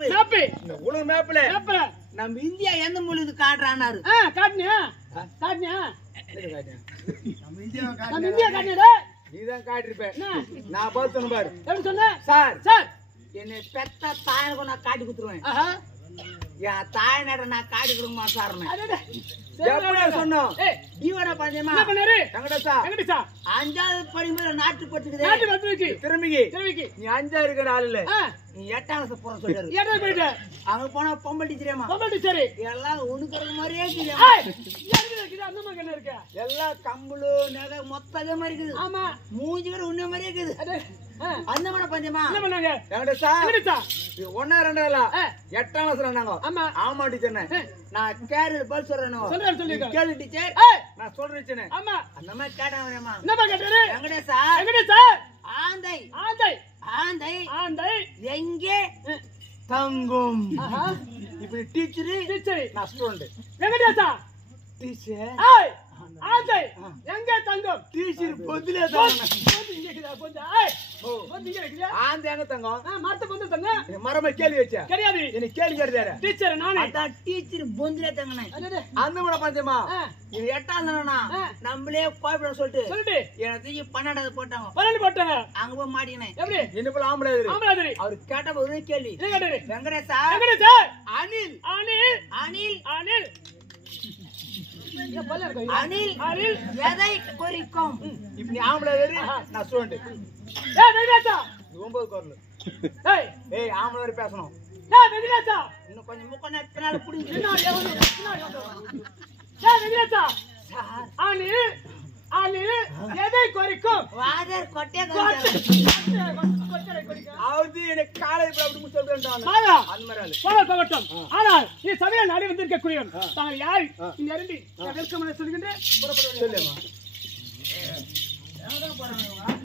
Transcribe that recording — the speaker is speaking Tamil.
மேப்பு இந்த உலக மேப்ல நம்ம இந்தியா எந்த மூலைக்கு காட்டுறானாரு காட்டுனியா நம்ம இந்தியா நம்ம இந்தியா காட்டுனடா நீதான் காட்டிருப்ப நான் பார்த்து சொன்ன பாரு எப்படி சொன்ன சார் சார் என்னை பெத்த தாயனுக்கு நான் காட்டி குத்துருவேன் ஆஹா என் தாய் நட நான் காட்டி கொடுக்க மாட்டாருன்னு அடடே எப்படா சொன்னோம் ஏய் தீவன பஞ்சமா என்ன பண்ணாரு எங்கடா எங்கடி சா 5வது படிமுறை நாட்டு பட்டுக்குது நாட்டு வந்துருக்கு திரும்பிக்கு நீ 5 இருக்கிற ஆள் இல்ல நீ 8வது போற சொல்றாரு ஏடா போயிட்ட அங்க போனா பொம்பளை தெரியுமா பொம்பளை சரி எல்லாம் உனக்கு மாதிரியே தெரியும் ஏய் இருக்குது அந்த மாதிரி என்ன இருக்கு எல்லாம் கம்பளு நகை மொத்தம் அதே மாதிரி இருக்குது ஆமா மூஞ்சி கூட உன்ன மாதிரியே இருக்குது அடே அந்த மன பஞ்சமா என்ன பண்ணாங்க எங்கடா சார் எங்கடி சா ஒன்னா ரெண்டா இல்ல 8ஆம் சொன்னாங்க ஆமா ஆமா டீச்சர் நான் கேரள பதில் சொல்றேனோ சொல்லுங்க கேளு டீச்சர் ஏய் நான் சொல்றேன் ஆமா அந்த மாதிரி கேட்டாங்கம்மா என்னப்பா கேட்டாரு வெங்கடேசா எங்கடி சா ஆந்தை ஆந்தை ஆந்தை ஆந்தை எங்கே தங்கும் ஆஹா இப்ப டீச்சர் டீச்சர் நான் ஸ்டூடண்ட் வெங்கடேசா டீச்சர் ஏய் ஆந்தை எங்க தங்கம் டீச்சர் பொதுல போந்து இங்க இருக்குதா போந்து ஏய் போந்து இங்க இருக்குதா ஆந்த எங்க தங்கம் மரத்த போந்து தங்க மரமா கேள்வி வச்சா கிடையாது என்ன கேள்வி கேட்டாரு டீச்சர் நானே அதான் டீச்சர் பொந்திலே தங்கனே அடடே அந்த கூட பஞ்சமா இது 8வது நம்மளே கோயப்பட சொல்லிட்டு சொல்லுடி எனக்கு தூக்கி 12வது போட்டாங்க 12 போட்டாங்க அங்க போய் மாட்டினேன் எப்படி என்ன போல ஆம்பளை எதிரி ஆம்பளாதிரி அவர் கேட்ட ஒரு கேள்வி என்ன கேட்டாரு வெங்கடேசா வெங்கடேசா அனில் அனில் அனில் அனில் அனில் அனில் எதை குறிக்கும் இப்ப நீ ஆம்பளை எதிரி நான் ஸ்டூடண்ட் ஏய் வெங்கடேசா 9 குரல் ஏய் ஏய் ஆம்பளை வரை பேசணும் ஏய் வெங்கடேசா இன்னும் கொஞ்சம் முக்கன பின்னால புடிங்க பின்னாடி ஏய் வெங்கடேசா சார் அனில் அனில் எதை குறிக்கும் வாதர் கொட்டே கொட்டரை குறிக்கும் அவதி எனக்கு காலேஜ் அப்படி சொல்லிட்டான் மாயா அந்த மாதிரி ஆளு போக போகட்டும் ஆனால் நீ சபையை நாடி வந்திருக்கக்கூடியவன் தாங்கள் யார் இந்த இரண்டி வெல்கம் என சொல்கின்றேன் சொல்லுமா